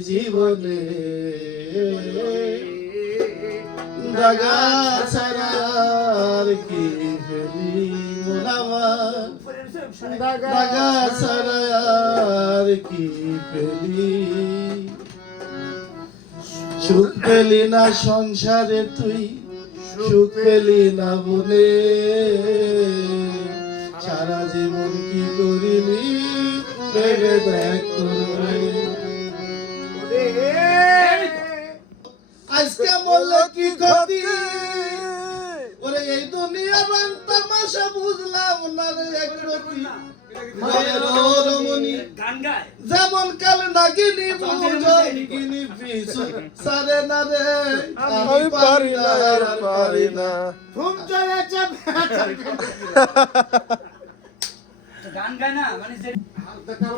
জীবনে। দাগা আর কি দাগা সুখ পেলি না সংসারে তুই, সুখ পেলি না বনে। সারা জীবন কি করিলি? দেখ তোরে। কি ক্ষতি। ওরে এই দুনিয়ার রং তামাশা বুঝলাম না রে এক রতি মায়ের রমণী। গান গায়? যেমন কাল নাগিনি বুঝন গিনি পিছু সারে না রে আমি পারি না আর পারি না। ঘুম চলেছে গান গায় না মানে যে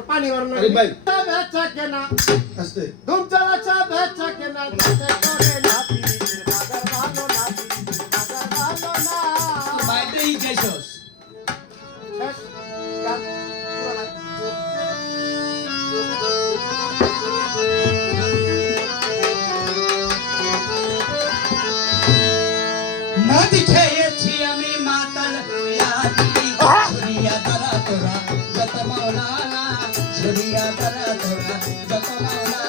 পানি গরম আরে ভাই বেচা কেনা। আস্তে। ঘুম চলেছে বেচা কেনা। খেয়েছি আমি মাতাল হইয়াছি সরিয়া তারা তোরা যত মাওলানা সরিয়া তারা তোরা যত মাওলানা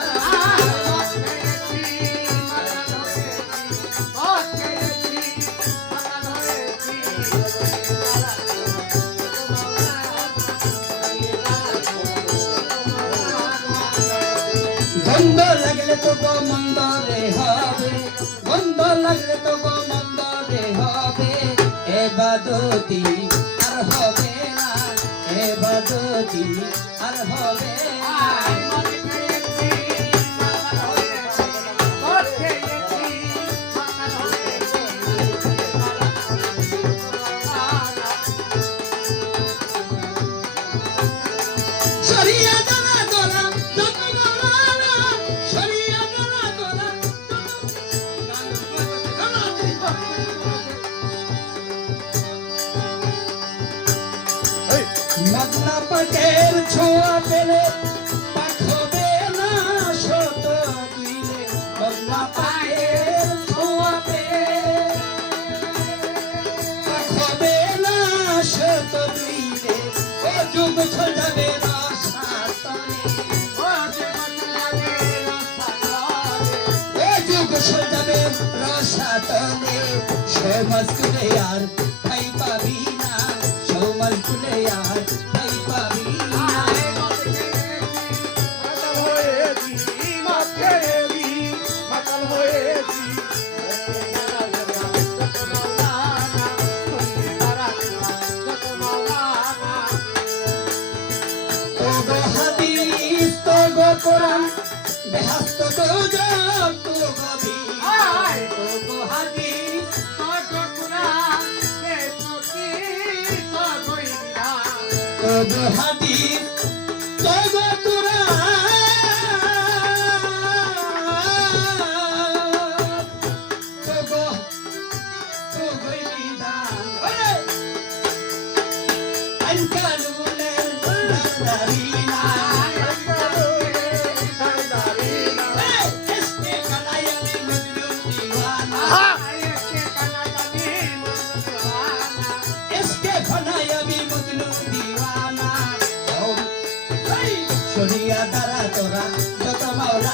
গন্ধ লাগলে তো গো মন্দ রে হবে। গন্ধ লাগলে তো বাদতি আর হবে না এ বাদতি আর হবে না রাসাতনে এ যুগ সাজাবে সমাজ তুলে। আর কোরআন বেহাস্ত তো জব তোগো বি তোগো হাদিস তোগো কোরআন তোগো তোগো বিধান ওরে আনকালুলের দাদারিনা este De Mujlu